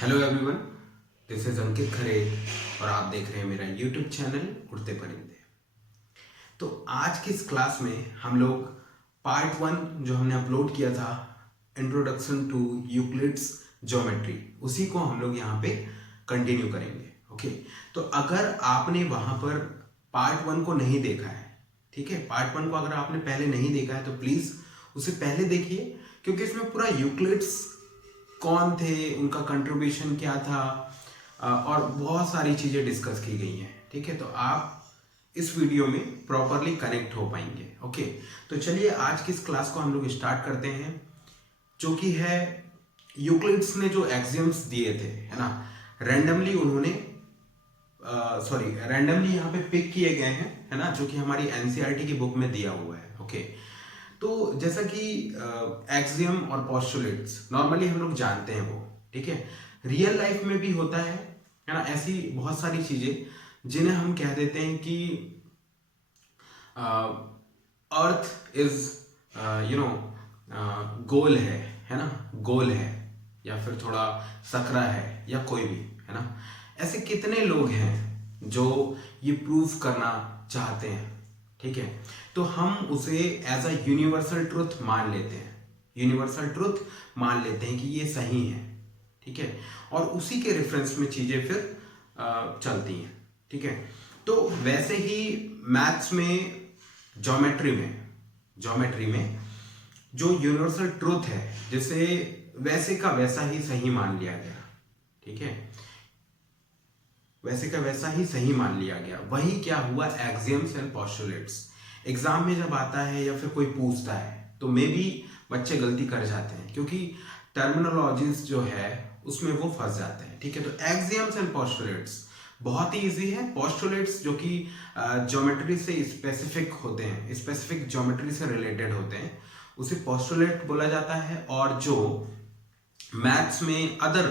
Hello everyone, this is अंकित खरे और आप देख रहे हैं मेरा यूट्यूब चैनल उड़ते परिंदे। तो आज की इस क्लास में हम लोग पार्ट 1 जो हमने अपलोड किया था, इंट्रोडक्शन टू यूक्लिड्स ज्योमेट्री, उसी को हम लोग यहाँ पे कंटिन्यू करेंगे। ओके, तो अगर आपने वहाँ पर पार्ट 1 को नहीं देखा है, ठीक है, पार्ट 1 को अगर आपने पहले नहीं देखा है तो प्लीज़ उसे पहले देखिए, क्योंकि इसमें पूरा यूक्लिड्स कौन थे, उनका कंट्रीब्यूशन क्या था और बहुत सारी चीज़ें डिस्कस की गई हैं। ठीक है, तो आप इस वीडियो में प्रॉपरली कनेक्ट हो पाएंगे। ओके, तो चलिए आज की इस क्लास को हम लोग स्टार्ट करते हैं, जो कि है यूक्लिड्स ने जो एक्सियम्स दिए थे, है ना, रैंडमली उन्होंने रैंडमली यहाँ पे पिक किए गए हैं, है ना, जो कि हमारी एनसीईआरटी की बुक में दिया हुआ है। ओके, तो जैसा कि एक्सियम और पोस्टुलेट्स नॉर्मली हम लोग जानते हैं वो, ठीक है, रियल लाइफ में भी होता है ना, ऐसी बहुत सारी चीजें जिन्हें हम कह देते हैं कि अर्थ इज गोल है ना, गोल है या फिर थोड़ा सकरा है या कोई भी, है ना। ऐसे कितने लोग हैं जो ये प्रूव करना चाहते हैं, ठीक है, तो हम उसे एज अ यूनिवर्सल ट्रुथ मान लेते हैं, यूनिवर्सल ट्रुथ मान लेते हैं कि ये सही है, ठीक है, और उसी के रेफरेंस में चीजें फिर चलती हैं, ठीक है। तो वैसे ही मैथ्स में, ज्योमेट्री में जो यूनिवर्सल ट्रुथ है, जिसे वैसे का वैसा ही सही मान लिया गया, ठीक है, वैसे का वैसा ही सही मान लिया गया, वही क्या हुआ, एक्सियम्स एंड पोस्टुलेट्स। एग्जाम में जब आता है या फिर कोई पूछता है तो मे भी बच्चे गलती कर जाते हैं, क्योंकि टर्मिनोलॉजीज जो है उसमें वो फंस जाते हैं, ठीक है। तो एक्सियम्स एंड पोस्टुलेट्स बहुत ही इजी है। पोस्टुलेट्स जो कि ज्योमेट्री से स्पेसिफिक होते हैं, स्पेसिफिक ज्योमेट्री से रिलेटेड होते हैं, उसे पोस्टुलेट बोला जाता है, और जो मैथ्स में अदर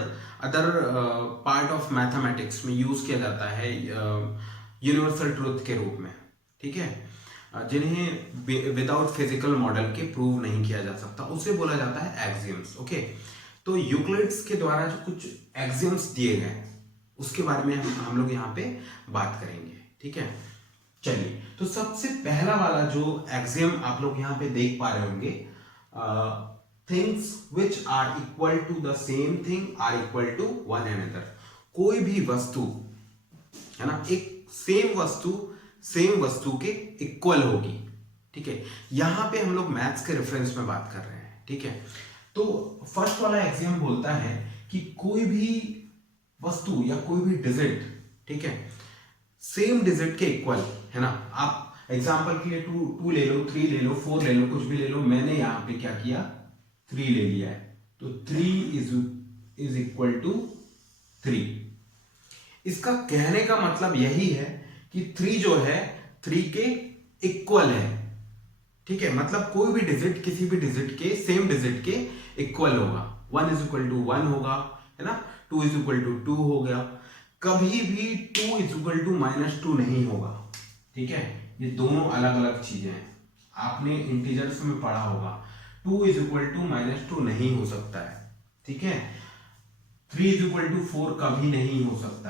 पार्ट ऑफ मैथमेटिक्स में यूज किया जाता है यूनिवर्सल ट्रुथ के रूप में, ठीक है, जिन्हें विदाउट फिजिकल मॉडल के प्रूव नहीं किया जा सकता, उसे बोला जाता है एक्सियम्स। ओके, तो यूक्लिड्स के द्वारा जो कुछ एक्सियम्स दिए गए उसके बारे में हम लोग यहाँ पे बात करेंगे, ठीक है। चलिए, तो सबसे पहला वाला जो एक्सियम आप लोग यहाँ पे देख पा रहे होंगे, things which are equal to the same thing are equal to one another। कोई भी वस्तु, है ना, एक सेम वस्तु के इक्वल होगी, ठीक है। यहां पे हम लोग मैथ्स के रेफरेंस में बात कर रहे हैं, ठीक है। तो फर्स्ट वाला एक्सियम बोलता है कि कोई भी वस्तु या कोई भी डिजिट, ठीक है, सेम डिजिट के इक्वल, है ना। आप एग्जांपल के लिए 2 ले लो, 3 ले लो, 4 ले लो, कुछ भी ले लो, मैंने यहां पे क्या किया, 3 ले लिया है, तो 3 इज इक्वल टू 3। इसका कहने का मतलब यही है कि 3 जो है 3 के इक्वल है, ठीक है, मतलब कोई भी डिजिट किसी भी डिजिट के, सेम डिजिट के इक्वल होगा। 1 इज इक्वल टू 1 होगा, है ना, 2 इज इक्वल टू 2 हो गया, कभी भी 2 इज इक्वल टू -2 नहीं होगा, ठीक है। ये दोनों अलग अलग चीजें हैं, आपने इंटीजर्स में पढ़ा होगा, 2 इज इक्वल टू -2 नहीं हो सकता है, ठीक है। 3 इज इक्वल टू 4 कभी नहीं हो सकता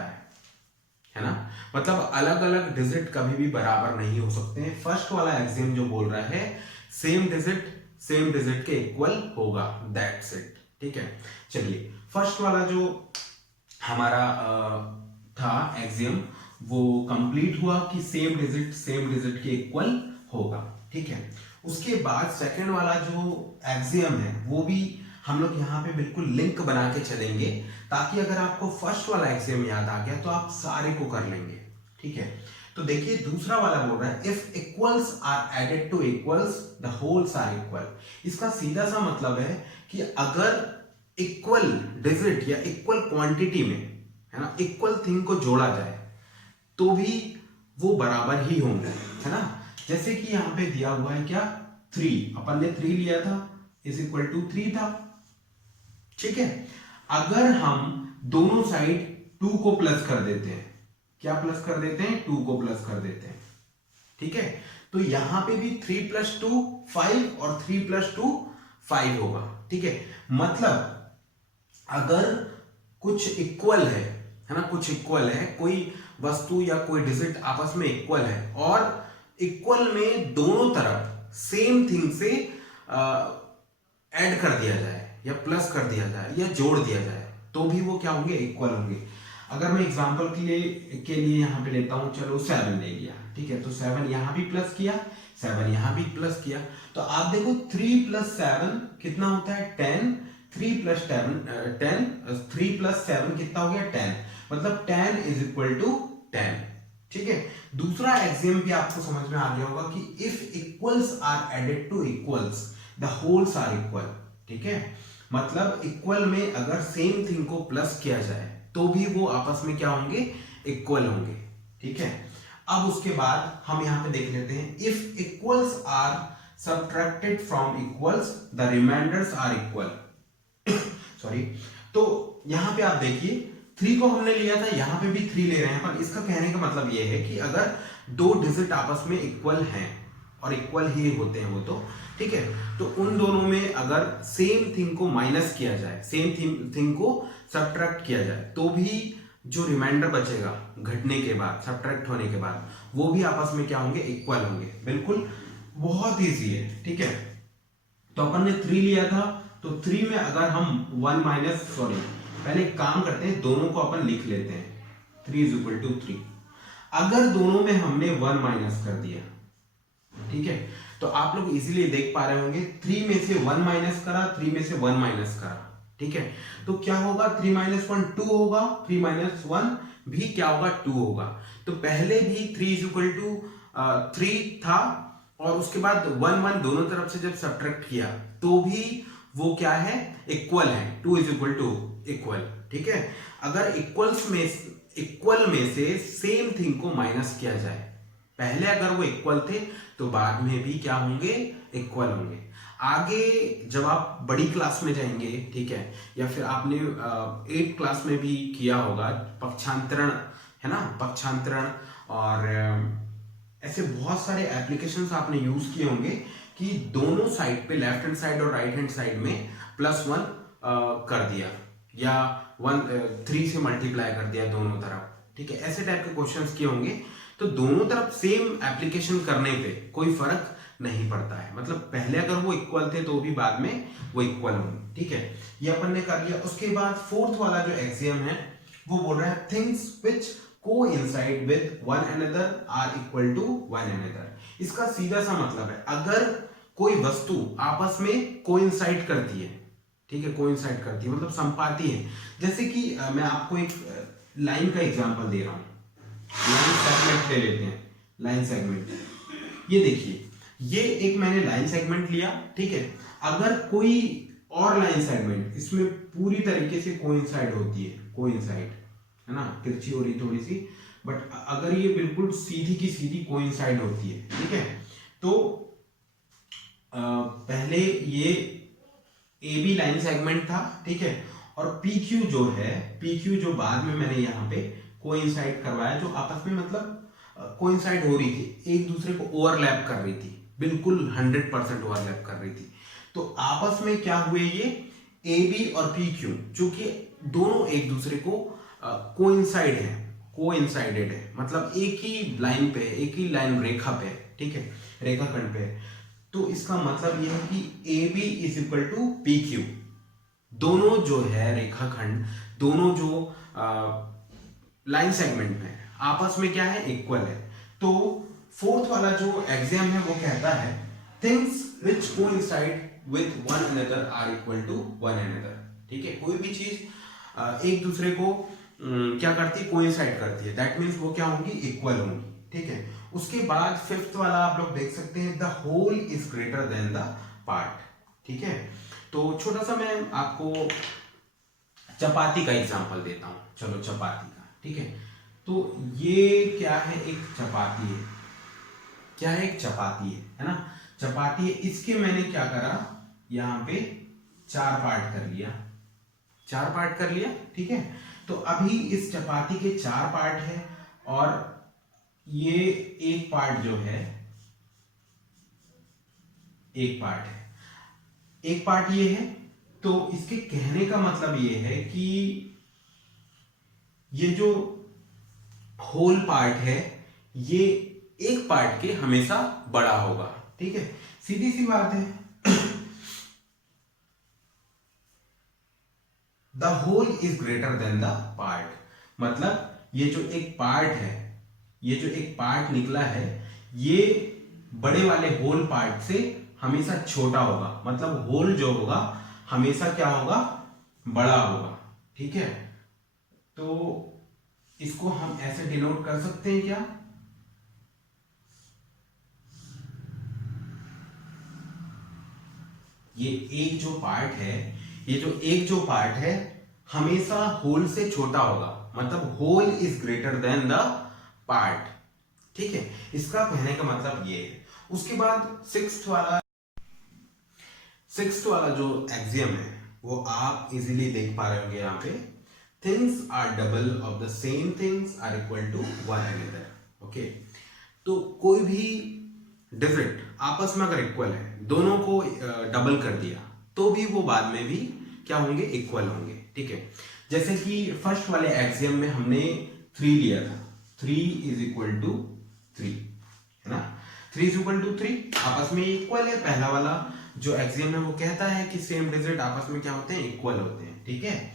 है ना, मतलब अलग अलग डिजिट कभी भी बराबर नहीं हो सकते हैं। फर्स्ट वाला एक्सियम जो बोल रहा है सेम डिजिट के इक्वल होगा, दैट्स इट, ठीक है। चलिए, फर्स्ट वाला जो हमारा था एक्सियम, वो कंप्लीट हुआ कि सेम डिजिट के इक्वल होगा, ठीक है। उसके बाद सेकंड वाला जो एक्सियम है वो भी हम लोग यहाँ पे बिल्कुल लिंक बना के चलेंगे, ताकि अगर आपको फर्स्ट वाला एक्सियम याद आ गया तो आप सारे को कर लेंगे, ठीक है। तो देखिए, दूसरा वाला बोल रहा है if equals are added to equals the wholes are equal. इसका सीधा सा मतलब है कि अगर इक्वल डिजिट या इक्वल क्वांटिटी में, है ना, इक्वल थिंग को जोड़ा जाए तो भी वो बराबर ही होंगे, है ना। जैसे कि यहां पे दिया हुआ है क्या, 3, अपन ने 3 लिया था, इज इक्वल टू 3 था, ठीक है। अगर हम दोनों साइड 2 को प्लस कर देते हैं, क्या प्लस कर देते हैं, 2 को प्लस कर देते हैं, ठीक है, तो यहां पे भी 3 + 2 5 और 3 + 2 5 होगा, ठीक है। मतलब अगर कुछ इक्वल है ना, कुछ इक्वल है, कोई वस्तु या कोई डिजिट आपस में इक्वल है और इक्वल में दोनों तरफ सेम थिंग से ऐड कर दिया जाए या प्लस कर दिया जाए या जोड़ दिया जाए तो भी वो क्या होंगे, इक्वल होंगे। अगर मैं एग्जांपल के लिए यहाँ पे लेता हूँ, चलो 7 ले लिया, ठीक है, तो 7 यहाँ भी प्लस किया, 7 यहाँ भी प्लस किया, तो आप देखो 3 + 7 कितना होता है 10, 3 + 7 कितना हो गया 10, मतलब 10 = 10। ठीक है, दूसरा एक्सियम भी आपको समझ में आ गया होगा कि if equals are added to equals the wholes are equal. ठीक है, मतलब इक्वल में अगर सेम थिंग को प्लस किया जाए तो भी वो आपस में क्या होंगे, इक्वल होंगे। ठीक है, अब उसके बाद हम यहां पे देख लेते हैं, if equals are subtracted from equals the remainders are equal. Sorry, तो यहां पे आप देखिए 3 को हमने लिया था, यहां पे भी 3 ले रहे हैं, पर इसका कहने का मतलब यह है कि अगर दो डिजिट आपस में इक्वल हैं और इक्वल ही होते हैं वो तो, ठीक है, तो उन दोनों में अगर सेम थिंग को माइनस किया जाए, सेम थिंग को सब्ट्रैक्ट किया जाए, तो भी जो रिमाइंडर बचेगा घटने के बाद, सब्ट्रैक्ट होने के बाद, वो भी आपस में क्या होंगे, इक्वल होंगे। बिल्कुल, बहुत ईजी है। ठीक है, तो अपन ने 3 लिया था, तो 3 में अगर हम 1 माइनस, सॉरी, पहले एक काम करते हैं, दोनों को अपन लिख लेते हैं, 3 = 3। अगर दोनों में हमने 1 माइनस कर दिया, ठीक है, तो आप लोग इजीली देख पा रहे होंगे, 3 में से 1 माइनस करा, 3 में से 1 माइनस करा, ठीक है, तो क्या होगा, 3 - 1 2 होगा, 3 - 1 भी क्या होगा, 2 होगा। तो पहले भी 3 = 3 था और उसके बाद 1 1 दोनों तरफ से जब सब्ट्रैक्ट किया तो भी वो क्या है, इक्वल है, 2 = इक्वल। ठीक है, अगर इक्वल में से सेम थिंग को माइनस किया जाए, पहले अगर वो इक्वल थे तो बाद में भी क्या होंगे, इक्वल होंगे। आगे जब आप बड़ी क्लास में जाएंगे, ठीक है, या फिर आपने 8th क्लास में भी किया होगा पक्षांतरण, है ना, पक्षांतरण, और ऐसे बहुत सारे एप्लीकेशंस आपने यूज किए होंगे कि दोनों साइड पे, लेफ्ट हैंड साइड और राइट हैंड साइड में +1 कर दिया या 3 से मल्टीप्लाई कर दिया दोनों तरफ। ठीक है, ऐसे टाइप के क्वेश्चंस किए होंगे। तो दोनों तरफ सेम एप्लीकेशन करने पे कोई फर्क नहीं पड़ता है, मतलब पहले अगर वो इक्वल थे तो भी बाद में वो इक्वल होंगे। ठीक है, ये अपन ने कर लिया। उसके बाद 4th वाला जो एक्सियम है वो बोल रहा है, things which coincide with one another are equal to one another. इसका सीधा सा मतलब है, अगर कोई वस्तु आपस में कोइंसाइड करती है, ठीक है, कोइंसाइड करती है मतलब संपाती है, जैसे कि मैं आपको एक लाइन का एग्जांपल दे रहा हूं, लाइन सेगमेंट ले लेते हैं, लाइन सेगमेंट। ये देखिए, ये एक मैंने लाइन सेगमेंट लिया, ठीक है, अगर कोई और लाइन सेगमेंट इसमें पूरी तरीके से कोइंसाइड होती है, कोइंसाइड है ना, तिरछी हो रही थोड़ी सी, बट अगर ये बिल्कुल सीधी की सीधी कोइंसाइड होती है, ठीक है, तो पहले ये ए बी लाइन सेगमेंट था, ठीक है, और पी क्यू जो है, पी क्यू जो बाद में मैंने यहाँ पे कोइंसाइड करवाया, जो आपस में मतलब कोइंसाइड हो रही थी, एक दूसरे को ओवरलैप कर रही थी, बिल्कुल 100% ओवरलैप कर रही थी। तो आपस में क्या हुए, ये ए बी और पी क्यू, जो कि दोनों एक दूसरे को कोइंसाइड है, कोइंसाइडेड है, मतलब एक ही लाइन पे, एक ही लाइन रेखा पे, ठीक है, रेखाखंड पे। तो इसका मतलब यह है कि ए बी = पी क्यू, दोनों जो है रेखाखंड, दोनों जो लाइन सेगमेंट में आपस में क्या है, इक्वल है। तो 4th वाला जो एक्सियम है वो कहता है, things which coincide with one another are equal to one another. ठीक है, कोई भी चीज एक दूसरे को क्या करती है, कोइंसाइड करती है, दैट मींस वो क्या होंगी, इक्वल होंगी। ठीक है, उसके बाद 5th वाला आप लोग देख सकते हैं, the whole is greater than the part. ठीक है, तो छोटा सा मैं आपको चपाती का एग्जांपल देता हूं, चलो चपाती का, ठीक है, तो ये क्या है, एक चपाती है, क्या है, एक चपाती है ना, चपाती है। इसके मैंने क्या करा, यहां पे 4 पार्ट कर लिया, 4 पार्ट कर लिया, ठीक है। तो अभी इस चपाती के 4 पार्ट है और ये एक पार्ट जो है, एक पार्ट है, एक पार्ट ये है। तो इसके कहने का मतलब ये है कि ये जो होल पार्ट है ये एक पार्ट के हमेशा बड़ा होगा, ठीक है, सीधी सी बात है। The whole is greater than the part, मतलब ये जो एक पार्ट है, ये जो एक पार्ट निकला है ये बड़े वाले होल पार्ट से हमेशा छोटा होगा, मतलब होल जो होगा हमेशा क्या होगा, बड़ा होगा, ठीक है। तो इसको हम ऐसे डिनोट कर सकते हैं क्या, ये एक जो पार्ट है, ये जो एक जो पार्ट है हमेशा होल से छोटा होगा, मतलब whole is greater than the part, ठीक है। इसका कहने का मतलब ये है। उसके बाद सिक्स्थ वाला जो एक्सियम है वो आप इजीली देख पा रहे होंगे यहाँ पे, things are double of the same things are equal to one another, okay. तो कोई भी डिजिट आपस में अगर इक्वल है, दोनों को डबल कर दिया तो भी वो बाद में भी क्या होंगे, इक्वल होंगे, ठीक है। जैसे कि फर्स्ट वाले एक्सियम में हमने 3 लिया था, 3 इज इक्वल टू 3, है ना, 3 इज इक्वल टू 3 आपस में इक्वल है। पहला वाला जो एक्सियम है वो कहता है कि सेम डिजिट आपस में क्या होते हैं, इक्वल होते हैं, ठीक है।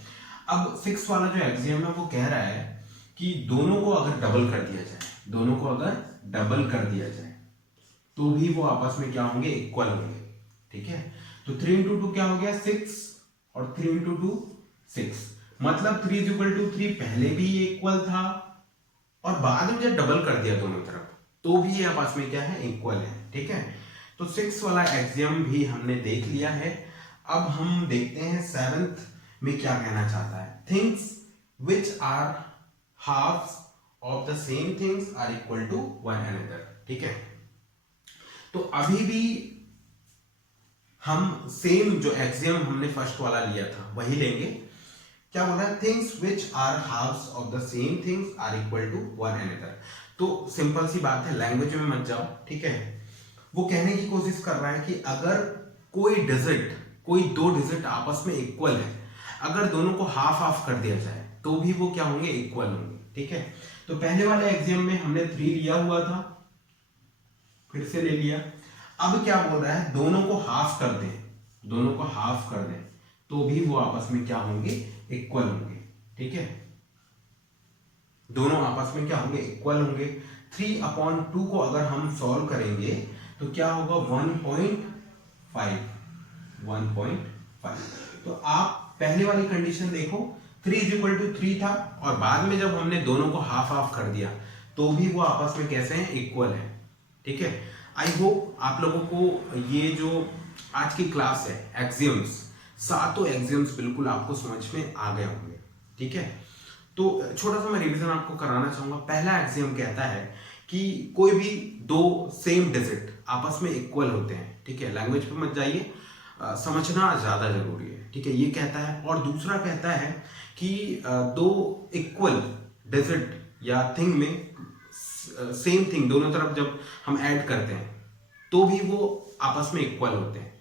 अब 6 वाला जो एक्सियम है वो कह रहा है कि दोनों को अगर डबल कर दिया जाए, दोनों को अगर डबल कर दिया जाए तो भी वो आपस में क्या होंगे, इक्वल होंगे, ठीक है। तो 3 इंटू 2 क्या हो गया, 6, और 3 इंटू 2 6, मतलब 3 इज इक्वल टू 3 पहले भी ये इक्वल था और बाद में जब डबल कर दिया दोनों तरफ तो भी ये आपस में क्या है, इक्वल है, ठीक है। तो 6 वाला एक्सियम भी हमने देख लिया है। अब हम देखते हैं 7th में क्या कहना चाहता है, things which are halves of the same things are equal to one another, ठीक है। तो अभी भी हम सेम जो एक्सियम हमने फर्स्ट वाला लिया था वही लेंगे। क्या बोला है, things which are halves of the same things are equal to one another. तो सिंपल सी बात है, लैंग्वेज में मत जाओ, ठीक है। वो कहने की कोशिश कर रहा है कि अगर कोई दो डिजिट आपस में इक्वल है, अगर दोनों को हाफ हाफ कर दिया जाए तो भी वो क्या होंगे, इक्वल होंगे, ठीक है। तो पहले वाले एग्जाम में हमने 3 लिया हुआ था, फिर से ले लिया। अब क्या बोल रहा है, दोनों को हाफ कर दें, दोनों को हाफ कर दें तो भी वो आपस में क्या होंगे, इक्वल होंगे, ठीक है। दोनों आपस में क्या होंगे, इक्वल होंगे। 3/2 को अगर हम सॉल्व करेंगे तो क्या होगा, 1.5। तो आप पहले वाली कंडीशन देखो, 3 इज इक्वल टू 3 था और बाद में जब हमने दोनों को हाफ हाफ कर दिया तो भी वो आपस में कैसे हैं, इक्वल है, ठीक है। आई होप आप लोगों को ये जो आज की क्लास है, एक्सियम्स, सातों एक्सियम्स बिल्कुल आपको समझ में आ गए होंगे, ठीक है। तो छोटा सा मैं रिवीजन आपको कराना चाहूंगा। पहला एक्सियम कहता है कि कोई भी दो सेम डिजिट आपस में इक्वल होते हैं, ठीक है। लैंग्वेज पे मत जाइए, समझना ज्यादा जरूरी है, ठीक है। ये कहता है। और दूसरा कहता है कि दो इक्वल डिजिट या थिंग में सेम थिंग दोनों तरफ जब हम ऐड करते हैं तो भी वो आपस में इक्वल होते हैं।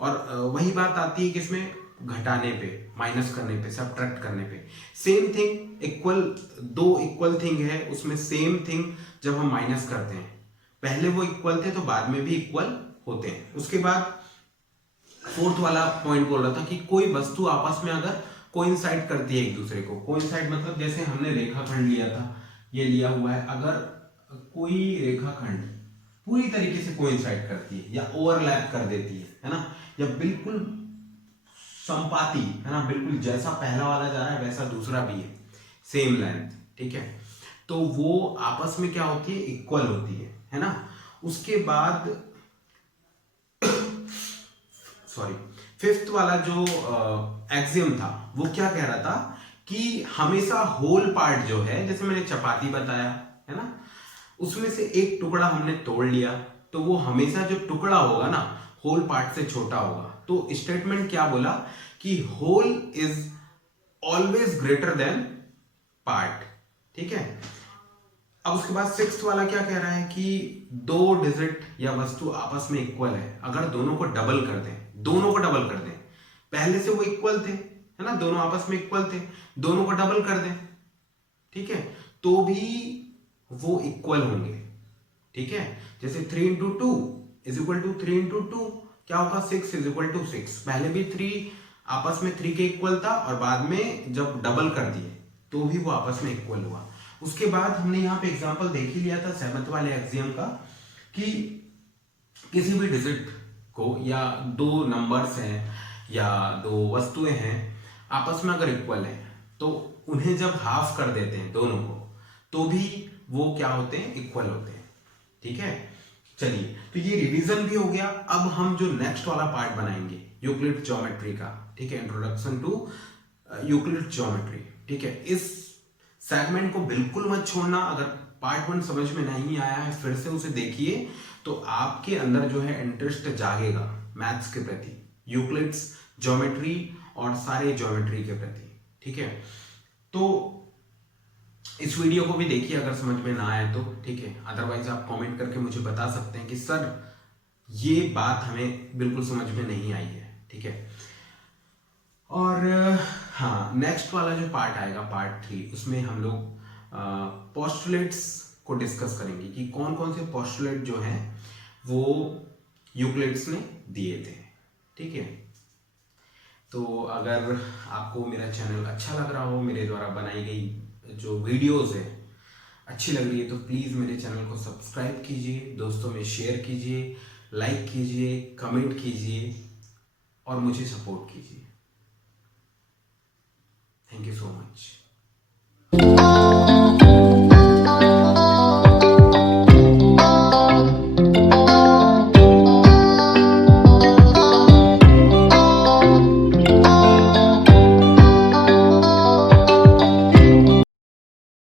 और वही बात आती है किसमें, घटाने पे, माइनस करने पे, सबट्रैक्ट करने पे। सेम थिंग इक्वल, दो इक्वल थिंग है उसमें सेम थिंग जब हम माइनस करते हैं, पहले वो इक्वल थे तो बाद में भी इक्वल होते हैं। उसके बाद फोर्थ वाला पॉइंट बोल रहा था कि कोई वस्तु आपस में अगर कोइंसाइड करती है एक दूसरे को, कोइंसाइड मतलब जैसे हमने रेखाखंड लिया था, ये लिया हुआ है, अगर कोई रेखाखंड पूरी तरीके से कोइंसाइड करती है या ओवरलैप कर देती है ना, या बिल्कुल संपाती है ना, बिल्कुल जैसा पहला वाला जा रहा है वैसा दूसरा भी है, सेम लेंथ, ठीक है, तो वो आपस में क्या होती है, इक्वल होती है ना। उसके बाद सॉरी, फिफ्थ वाला जो एक्सियम था वो क्या कह रहा था कि हमेशा होल पार्ट जो है, जैसे मैंने चपाती बताया है ना, उसमें से एक टुकड़ा हमने तोड़ लिया तो वो हमेशा जो टुकड़ा होगा ना होल पार्ट से छोटा होगा। तो स्टेटमेंट क्या बोला कि whole is always greater than part, ठीक है। अब उसके बाद सिक्स्थ वाला क्या कह रहा है कि दो डिजिट या वस्तु आपस में इक्वल है, अगर दोनों को डबल कर दें, दोनों को डबल कर दें, पहले से वो इक्वल थे है ना, दोनों आपस में इक्वल थे, दोनों को डबल कर दें ठीक है, तो भी वो इक्वल होंगे। ठीक है, जैसे 3 into two is equal to 3 into two क्या होगा, 6 इज इक्वल टू 6। पहले भी 3 आपस में 3 के इक्वल था और बाद में जब डबल कर दिए तो भी वो आपस में इक्वल हुआ। उसके बाद हमने यहाँ पे एग्जांपल देख ही लिया था 7th वाले एक्सियम का कि किसी भी डिजिट को या दो नंबर्स हैं या दो वस्तुएं हैं आपस में अगर इक्वल है तो उन्हें जब हाफ कर देते हैं दोनों को तो भी वो क्या होते हैं, इक्वल होते हैं। ठीक है, चलिए तो ये रिवीजन भी हो गया। अब हम जो नेक्स्ट वाला पार्ट बनाएंगे यूक्लिड ज्योमेट्री का, ठीक है, इंट्रोडक्शन टू यूक्लिड ज्योमेट्री। ठीक है, इस सेगमेंट को बिल्कुल मत छोड़ना। अगर पार्ट 1 समझ में नहीं आया है फिर से उसे देखिए तो आपके अंदर जो है इंटरेस्ट जागेगा मैथ्स के प्रति, यूक्लिड्स ज्योमेट्री और सारे ज्योमेट्री के प्रति। ठीक है, तो इस वीडियो को भी देखिए अगर समझ में ना आए तो, ठीक है। अदरवाइज आप कमेंट करके मुझे बता सकते हैं कि सर ये बात हमें बिल्कुल समझ में नहीं आई है। ठीक है, और हाँ, नेक्स्ट वाला जो पार्ट आएगा पार्ट 3, उसमें हम लोग पोस्टुलेट्स को डिस्कस करेंगे कि कौन कौन से पोस्टुलेट जो हैं वो यूक्लिड्स ने दिए थे। ठीक है, तो अगर आपको मेरा चैनल अच्छा लग रहा हो, मेरे द्वारा बनाई गई जो वीडियोस है अच्छी लग रही है तो प्लीज़ मेरे चैनल को सब्सक्राइब कीजिए, दोस्तों में शेयर कीजिए, लाइक कीजिए, कमेंट कीजिए और मुझे सपोर्ट कीजिए। Thank you so much.